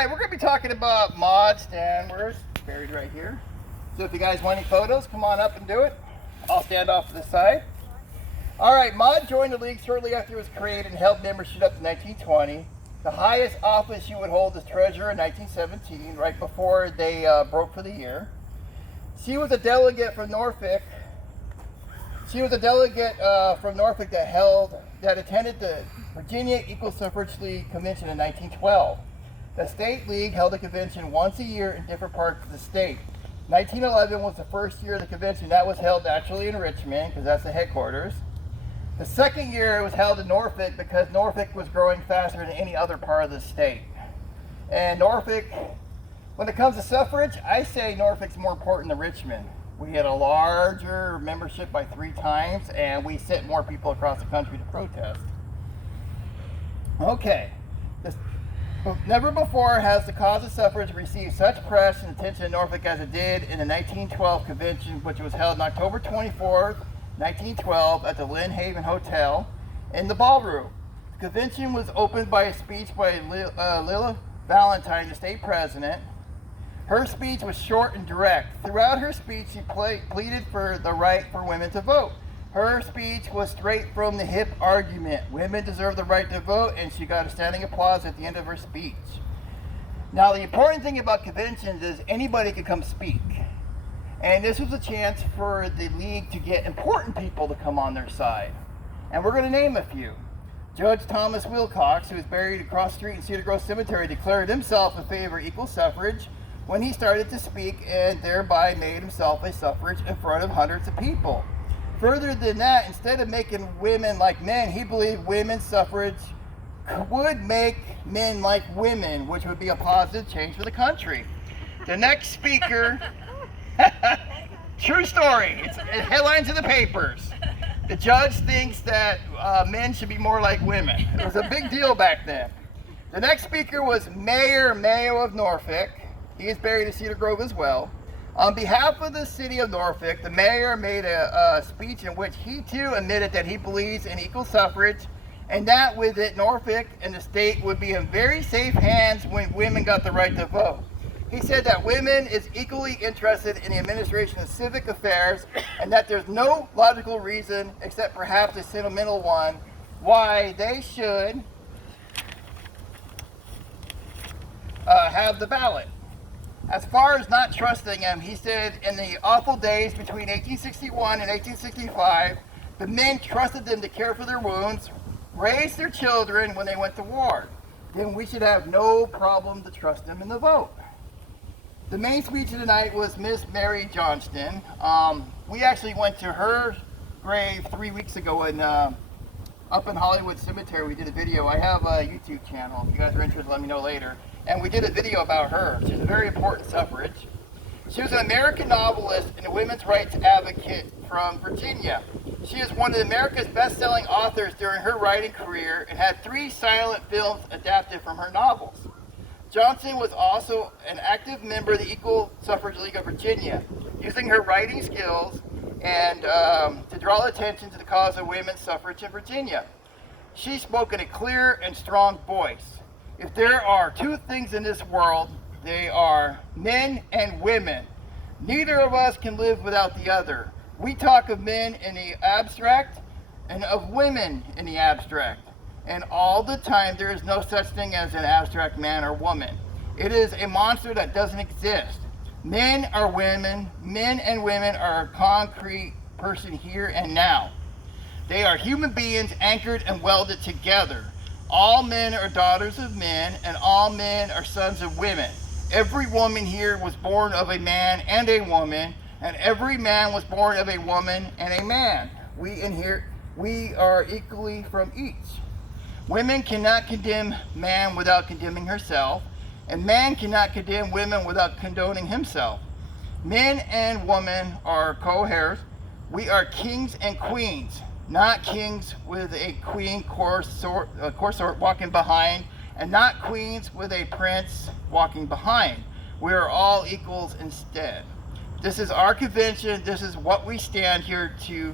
right, we're going to be talking about Maud Stanworth, buried right here. So if you guys want any photos, come on up and do it. I'll stand off to the side. All right, Maud joined the league shortly after it was created and held membership up to 1920. The highest office she would hold as treasurer in 1917, right before they broke for the year. She was a delegate from Norfolk. that attended the Virginia Equal Suffrage League convention in 1912. The state league held a convention once a year in different parts of the state. 1911 was the first year of the convention. That was held actually in Richmond because that's the headquarters. The second year it was held in Norfolk because Norfolk was growing faster than any other part of the state. And Norfolk, when it comes to suffrage, I say Norfolk's more important than Richmond. We had a larger membership by 3 times, and we sent more people across the country to protest. Okay. Never before has the cause of suffrage received such press and attention in Norfolk as it did in the 1912 convention, which was held on October 24th, 1912 at the Lynn Haven Hotel in the ballroom. The convention was opened by a speech by Lilla Valentine, the state president. Her speech was short and direct. Throughout her speech, she pleaded for the right for women to vote. Her speech was straight from the hip argument. Women deserve the right to vote, and she got a standing applause at the end of her speech. Now, the important thing about conventions is anybody can come speak. And this was a chance for the league to get important people to come on their side. And we're going to name a few. Judge Thomas Wilcox, who is buried across the street in Cedar Grove Cemetery, declared himself in favor of equal suffrage when he started to speak and thereby made himself a suffrage in front of hundreds of people. Further than that, instead of making women like men, he believed women's suffrage would make men like women, which would be a positive change for the country. The next speaker, true story, it's headlines in the papers. The judge thinks that men should be more like women. It was a big deal back then. The next speaker was Mayor Mayo of Norfolk. He is buried in Cedar Grove as well. On behalf of the city of Norfolk, the mayor made a speech in which he too admitted that he believes in equal suffrage, and that with it, Norfolk and the state would be in very safe hands when women got the right to vote. He said that women is equally interested in the administration of civic affairs, and that there's no logical reason, except perhaps a sentimental one, why they should have the ballot. As far as not trusting him, he said in the awful days between 1861 and 1865, the men trusted them to care for their wounds, raise their children when they went to war. Then we should have no problem to trust them in the vote. The main speech of the night was Miss Mary Johnston. We actually went to her grave 3 weeks ago up in Elmwood Cemetery. We did a video. I have a YouTube channel. If you guys are interested, let me know later. And we did a video about her. She's a very important suffrage. She was an American novelist and a women's rights advocate from Virginia. She is one of America's best-selling authors during her writing career and had 3 silent films adapted from her novels. Johnson was also an active member of the Equal Suffrage League of Virginia, using her writing skills and to draw attention to the cause of women's suffrage in Virginia. She spoke in a clear and strong voice. If there are 2 things in this world, they are men and women. Neither of us can live without the other. We talk of men in the abstract and of women in the abstract. And all the time there is no such thing as an abstract man or woman. It is a monster that doesn't exist. Men are women. Men and women are a concrete person here and now. They are human beings anchored and welded together. All men are daughters of men, and all men are sons of women. Every woman here was born of a man and a woman, and every man was born of a woman and a man. We are equally from each. Women cannot condemn man without condemning herself, and man cannot condemn women without condoning himself. Men and women are co-heirs. We are kings and queens. Not kings with a queen consort walking behind, and not queens with a prince walking behind. We are all equals instead. This is our convention. This is what we stand here to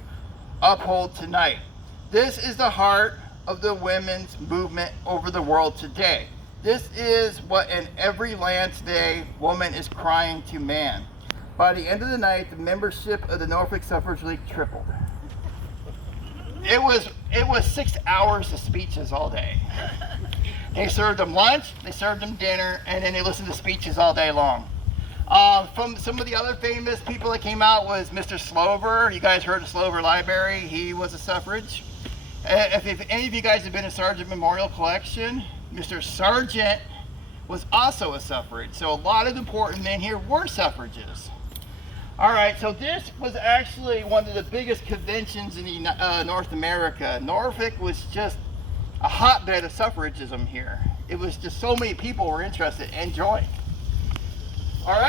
uphold tonight. This is the heart of the women's movement over the world today. This is what in every land today, woman is crying to man. By the end of the night, the membership of the Norfolk Suffrage League tripled. It was 6 hours of speeches all day. They served them lunch, they served them dinner, and then they listened to speeches all day long. From some of the other famous people that came out was Mr. Slover. You guys heard of Slover Library? He was a suffrage. If any of you guys have been to Sargent Memorial Collection, Mr. Sargent was also a suffrage. So a lot of the important men here were suffrages. All right, so this was actually one of the biggest conventions in the, North America. Norfolk was just a hotbed of suffragism here. It was just so many people were interested and joined. All right.